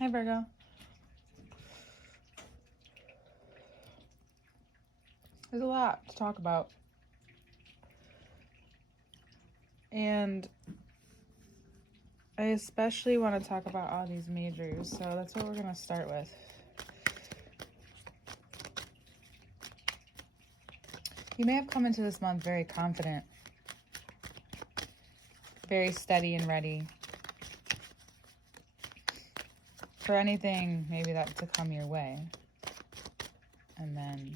Hi, Virgo. There's a lot to talk about. And I especially want to talk about all these majors, so that's what we're going to start with. You may have come into this month very confident, very steady and ready for anything maybe that to come your way. And then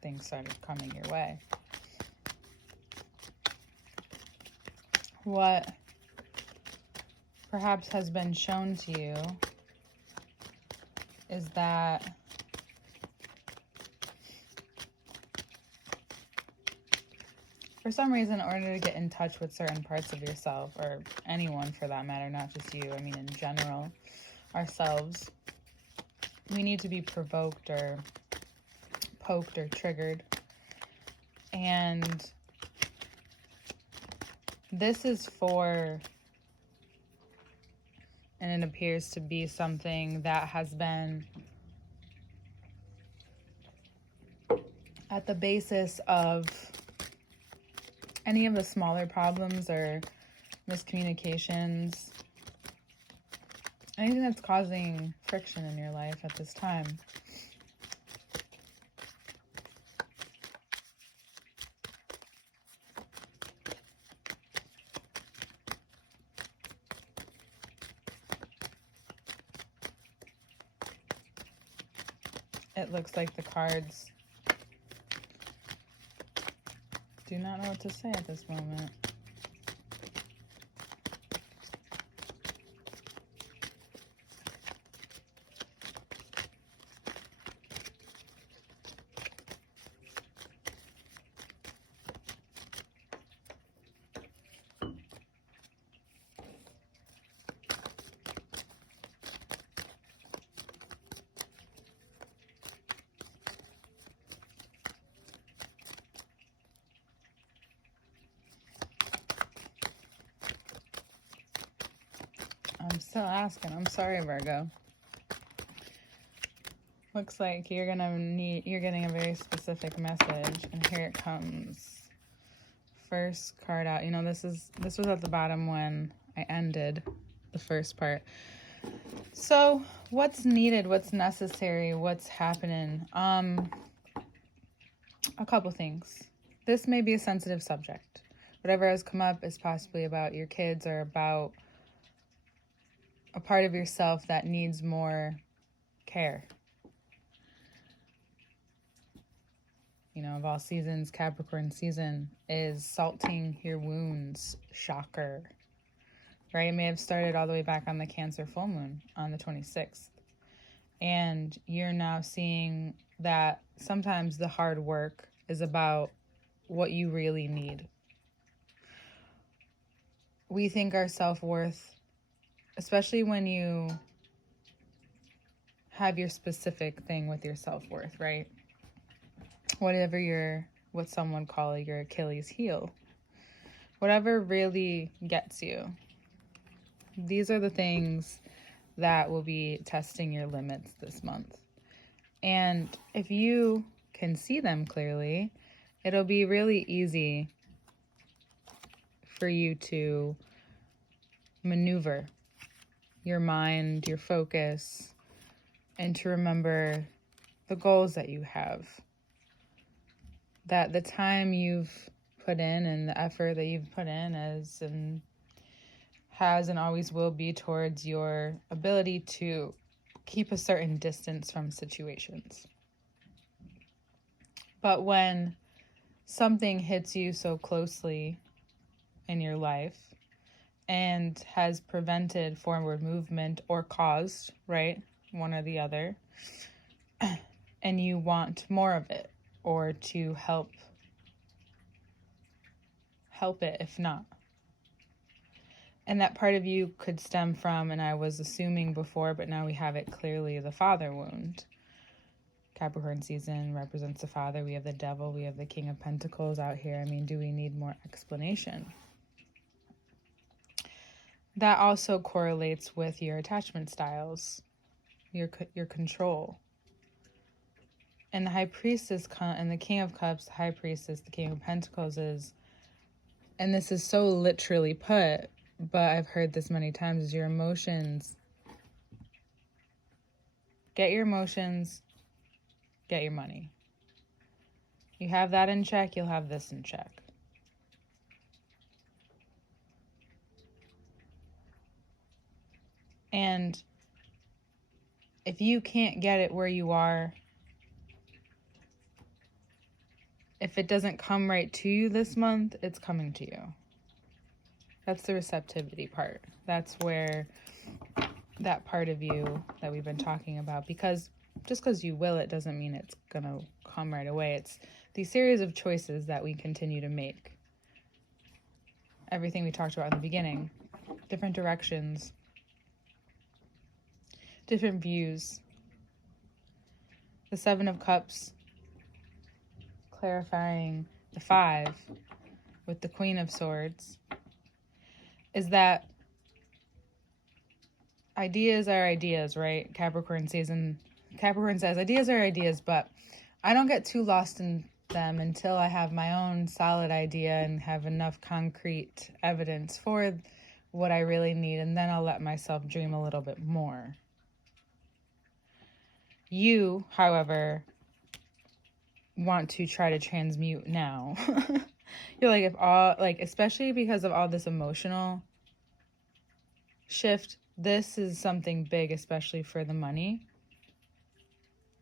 things started coming your way. What perhaps has been shown to you is that for some reason, in order to get in touch with certain parts of yourself, or anyone for that matter, not just you, I mean in general, ourselves, we need to be provoked or poked or triggered. And this is for, and it appears to be something that has been at the basis of any of the smaller problems or miscommunications, anything that's causing friction in your life at this time. It looks like the cards do not know what to say at this moment. I'm still asking. I'm sorry, Virgo. Looks like you're getting a very specific message, and here it comes. First card out. You know, this was at the bottom when I ended the first part. So, what's needed? What's necessary? What's happening? A couple things. This may be a sensitive subject. Whatever has come up is possibly about your kids or about a part of yourself that needs more care. You know, of all seasons, Capricorn season is salting your wounds. Shocker. Right? It may have started all the way back on the Cancer full moon on the 26th. And you're now seeing that sometimes the hard work is about what you really need. We think our self-worth, especially when you have your specific thing with your self-worth, right? Whatever what someone call your Achilles heel, whatever really gets you. These are the things that will be testing your limits this month. And if you can see them clearly, it'll be really easy for you to maneuver your mind, your focus, and to remember the goals that you have. That the time you've put in and the effort that you've put in has and always will be towards your ability to keep a certain distance from situations. But when something hits you so closely in your life and has prevented forward movement or caused, right, one or the other, and you want more of it or to help it if not. And that part of you could stem from, and I was assuming before, but now we have it clearly, the father wound. Capricorn season represents the father. We have the devil. We have the King of Pentacles out here. I mean, do we need more explanation? that also correlates with your attachment styles, your control. And the High Priestess and the King of Cups, the High Priestess, the King of Pentacles is, and this is so literally put, but I've heard this many times, is your emotions. Get your emotions, get your money. You have that in check, you'll have this in check. And if you can't get it where you are, if it doesn't come right to you this month, it's coming to you. That's the receptivity part. That's where that part of you that we've been talking about, because just because you will it doesn't mean it's going to come right away. It's these series of choices that we continue to make. Everything we talked about in the beginning, different directions, different views. The Seven of Cups clarifying the 5 with the Queen of Swords is that ideas are ideas, right? Capricorn says ideas are ideas, but I don't get too lost in them until I have my own solid idea and have enough concrete evidence for what I really need, and then I'll let myself dream a little bit more. You, however, want to try to transmute now. You're like, especially because of all this emotional shift, this is something big, especially for the money.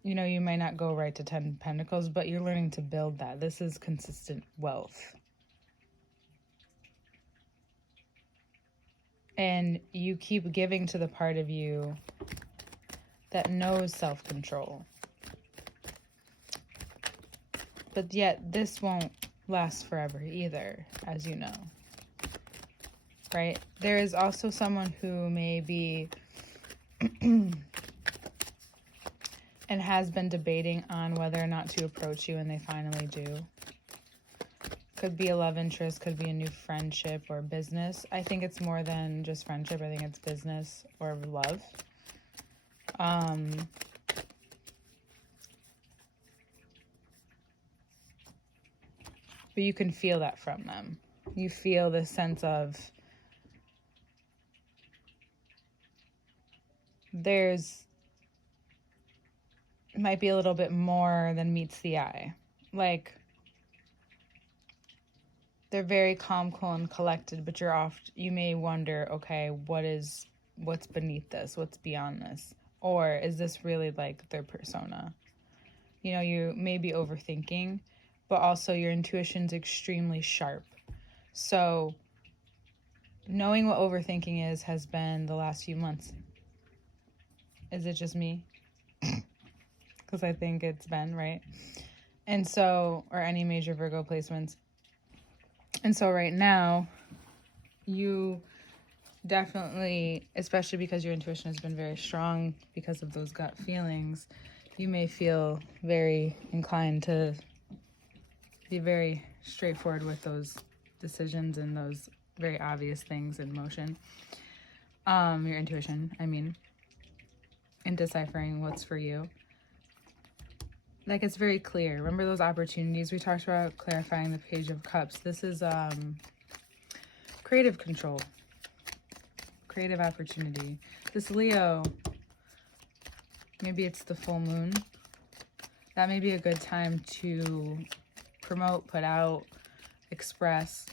You know, you might not go right to 10 Pentacles, but you're learning to build that. This is consistent wealth. And you keep giving to the part of you that knows self-control. But yet, this won't last forever either, as you know. Right? There is also someone who may be and has been debating on whether or not to approach you, and they finally do. Could be a love interest, could be a new friendship or business. I think it's more than just friendship. I think it's business or love. But you can feel that from them. You feel the sense of might be a little bit more than meets the eye. Like, they're very calm, cool, and collected, but you may wonder, okay, what's beneath this? What's beyond this? Or is this really like their persona? You know, you may be overthinking, but also your intuition's extremely sharp. So knowing what overthinking is has been the last few months. Is it just me? Because I think it's been, right? And so, or any major Virgo placements. And so right now, you definitely, especially because your intuition has been very strong because of those gut feelings, you may feel very inclined to be very straightforward with those decisions and those very obvious things in motion. Your intuition, I mean, in deciphering what's for you. Like, it's very clear. Remember those opportunities we talked about, clarifying the Page of Cups? This is creative control, creative opportunity. This Leo, maybe it's the full moon. That may be a good time to promote, put out, express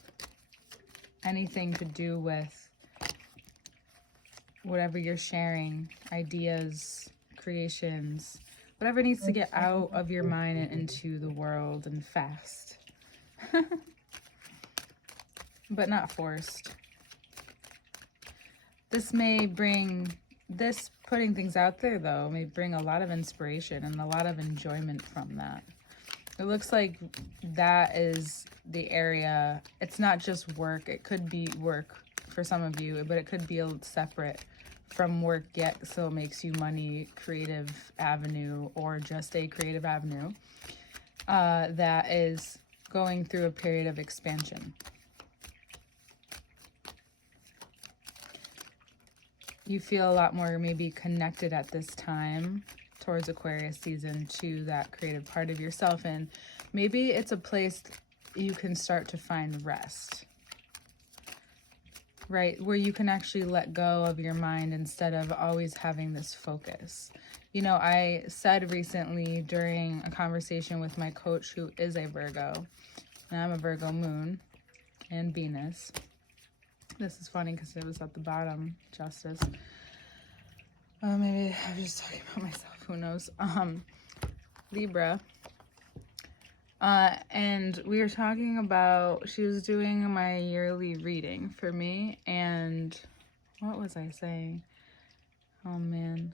anything to do with whatever you're sharing, ideas, creations, whatever needs to get out of your mind and into the world, and fast. But not forced. This putting things out there, though, may bring a lot of inspiration and a lot of enjoyment from that. It looks like that is the area. It's not just work. It could be work for some of you, but it could be separate from work yet, so it makes you money, creative avenue, or just a creative avenue that is going through a period of expansion. you feel a lot more maybe connected at this time towards Aquarius season to that creative part of yourself. And maybe it's a place you can start to find rest, right? Where you can actually let go of your mind instead of always having this focus. You know, I said recently during a conversation with my coach who is a Virgo, and I'm a Virgo moon and Venus. This is funny because it was at the bottom, Justice. Maybe I'm just talking about myself, who knows. Libra. And we were talking about, she was doing my yearly reading for me, and what was I saying? Oh man,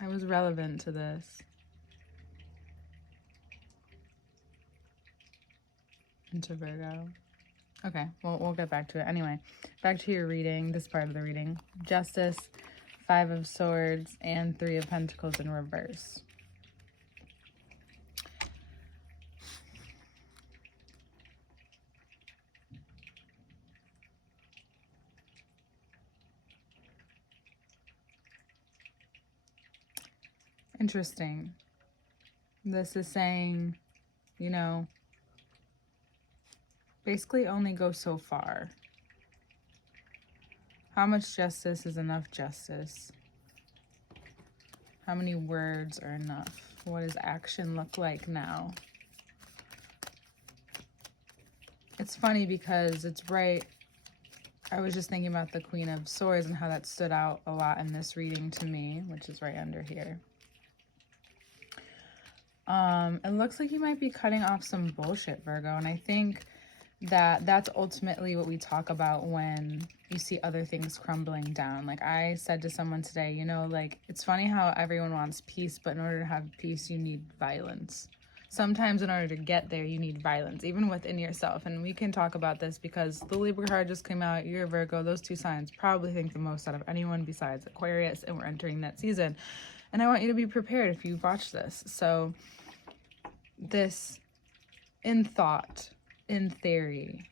I was relevant to this. Into Virgo. Okay, well, we'll get back to it. Anyway, back to your reading, this part of the reading. Justice, 5 of Swords, and 3 of Pentacles in reverse. Interesting. This is saying, you know, basically only go so far. How much justice is enough justice? How many words are enough? What does action look like now? It's funny because it's right. I was just thinking about the Queen of Swords and how that stood out a lot in this reading to me, which is right under here. It looks like you might be cutting off some bullshit, Virgo, and I think that that's ultimately what we talk about when you see other things crumbling down. Like I said to someone today, you know, like it's funny how everyone wants peace, but in order to have peace, you need violence. Sometimes in order to get there, you need violence, even within yourself. And we can talk about this because the Libra card just came out. You're a Virgo. Those two signs probably think the most out of anyone besides Aquarius, and we're entering that season. And I want you to be prepared if you've watched this. So this, in thought, in theory,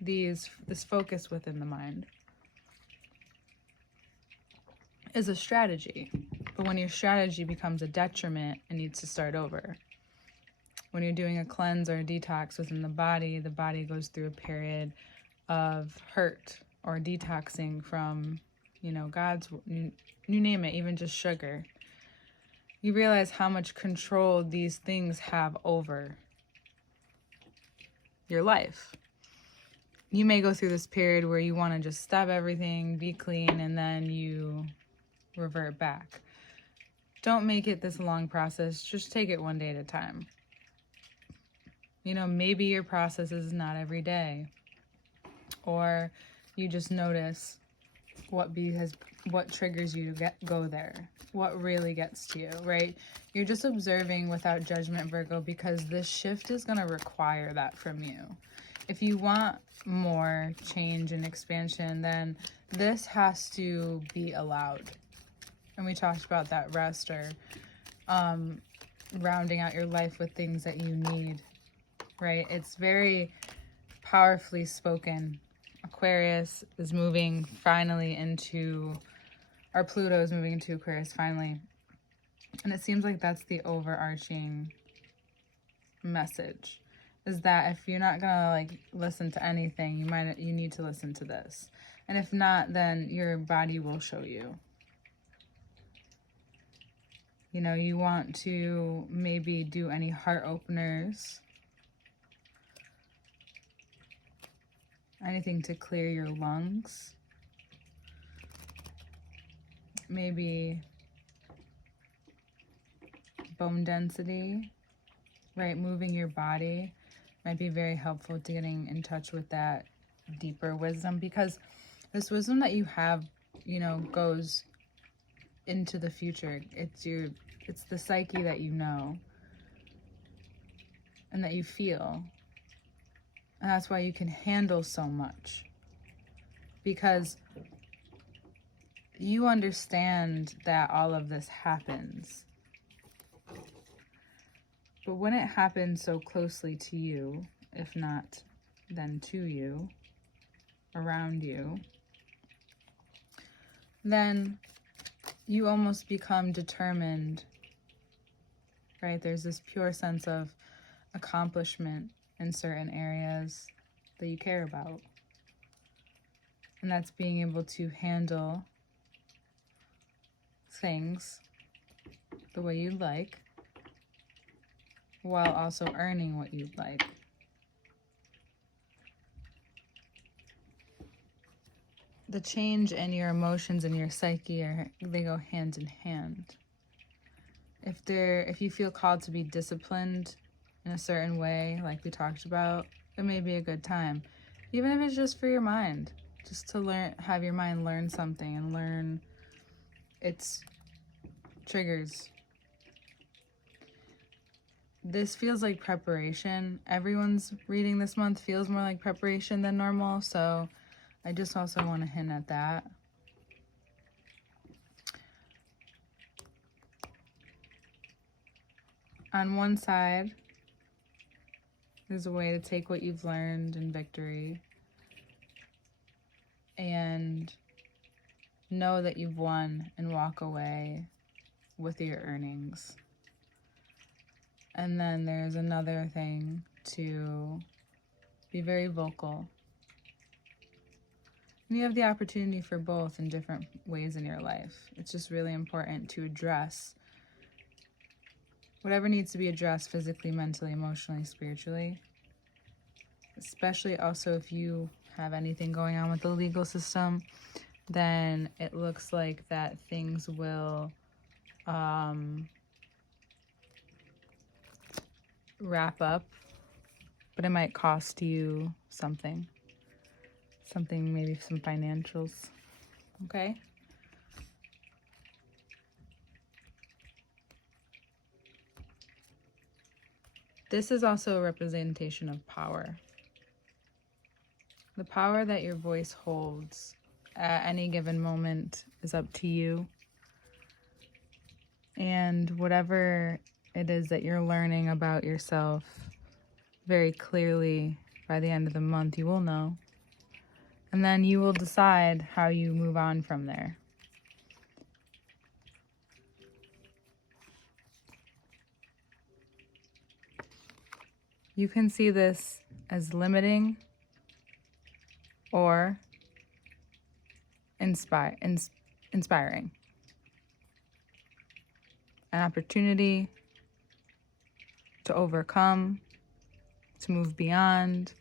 this focus within the mind is a strategy. But when your strategy becomes a detriment, it needs to start over. When you're doing a cleanse or a detox within the body goes through a period of hurt or detoxing from, you know, God's, you name it, even just sugar. You realize how much control these things have over your life. You may go through this period where you want to just stop everything, be clean, and then you revert back. Don't make it this long process. Just take it one day at a time. You know, maybe your process is not every day, or you just notice what triggers you to go there, what really gets to you, right? You're just observing without judgment, Virgo, because this shift is going to require that from you. If you want more change and expansion, then this has to be allowed. And we talked about that rest, or rounding out your life with things that you need, right? It's very powerfully spoken. Aquarius is moving finally into, or Pluto is moving into Aquarius finally. And it seems like that's the overarching message, is that if you're not gonna like listen to anything, you need to listen to this. And if not, then your body will show you. You know, you want to maybe do any heart openers, anything to clear your lungs, maybe bone density, right? Moving your body might be very helpful to getting in touch with that deeper wisdom, because this wisdom that you have, you know, goes into the future. It's the psyche that you know and that you feel. And that's why you can handle so much, because you understand that all of this happens. But when it happens so closely to you, if not then to you, around you, then you almost become determined, right? There's this pure sense of accomplishment in certain areas that you care about. And that's being able to handle things the way you'd like, while also earning what you'd like. The change in your emotions and your psyche they go hand in hand. If you feel called to be disciplined in a certain way, like we talked about, it may be a good time. Even if it's just for your mind, just to have your mind learn something and learn its triggers. This feels like preparation. Everyone's reading this month feels more like preparation than normal, so I just also want to hint at that. On one side, there's a way to take what you've learned in victory and know that you've won and walk away with your earnings. And then there's another thing to be very vocal. And you have the opportunity for both in different ways in your life. It's just really important to address whatever needs to be addressed physically, mentally, emotionally, spiritually. Especially also if you have anything going on with the legal system, then it looks like that things will wrap up, but it might cost you something, maybe some financials, okay? This is also a representation of power. The power that your voice holds at any given moment is up to you. And whatever it is that you're learning about yourself very clearly by the end of the month, you will know. And then you will decide how you move on from there. You can see this as limiting or inspiring. An opportunity to overcome, to move beyond,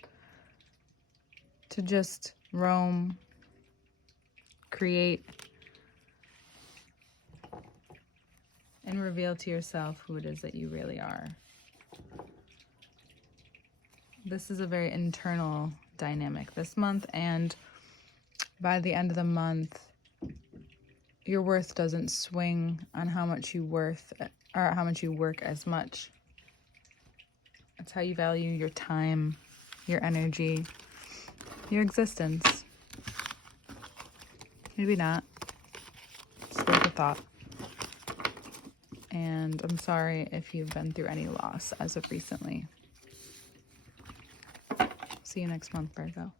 to just roam, create, and reveal to yourself who it is that you really are. This is a very internal dynamic this month, and by the end of the month, your worth doesn't swing on how much you work as much. It's how you value your time, your energy, your existence. Maybe not. It's worth a thought. And I'm sorry if you've been through any loss as of recently. See you next month, Virgo.